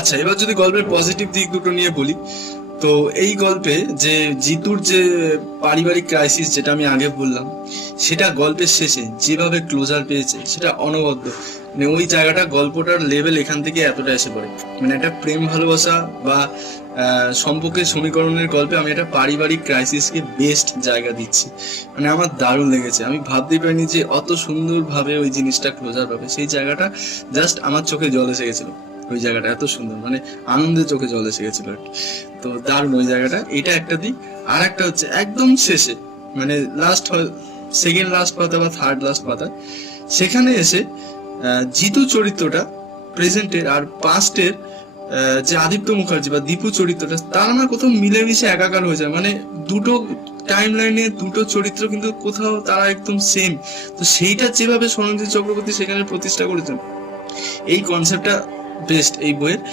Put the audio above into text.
আচ্ছা, এবার যদি গল্পের পজিটিভ দিক দুটো নিয়ে বলি, তো এই গল্পে যে জিতুর যে পারিবারিক ক্রাইসিস যেটা আমি আগে বললাম, সেটা গল্পের শেষে যেভাবে ক্লোজার পেয়েছে সেটা অনবদ্য। মানে ওই জায়গাটা, গল্পটার লেভেল এখান থেকে এতটা এসে পড়ে। মানে একটা প্রেম ভালোবাসা বা সম্পর্কের সমীকরণের গল্পে আমি একটা পারিবারিক ক্রাইসিসকে বেস্ট জায়গা দিচ্ছি। মানে আমার দারুণ লেগেছে, আমি ভাবতেই পারিনি যে অত সুন্দরভাবে ওই জিনিসটা ক্লোজার পাবে। সেই জায়গাটা জাস্ট আমার চোখে জল এসে গেছিলো। ওই জায়গাটা এত সুন্দর, মানে আনন্দে চোখে জল এসে গেছিল আর কি। তো দারুণ ওই জায়গাটা, এটা একটা দিক। আর একটা হচ্ছে একদম শেষে, মানে লাস্ট সেকেন্ড লাস্ট পাতা বা থার্ড লাস্ট পাতা, সেখানে এসে জিতু চরিত্রটা প্রেজেন্টের আর পাস্টের যে আদিত্য মুখার্জি বা দীপু চরিত্রটা, তারা না কোথাও মিলেমিশে একাকার হয়ে যায়। মানে দুটো টাইম লাইনে দুটো চরিত্র কিন্তু কোথাও তারা একদম সেম। তো সেইটা যেভাবে সরঞ্জিৎ চক্রবর্তী সেখানে প্রতিষ্ঠা করেছেন, এই কনসেপ্টটা বেস্ট এই বইয়ের।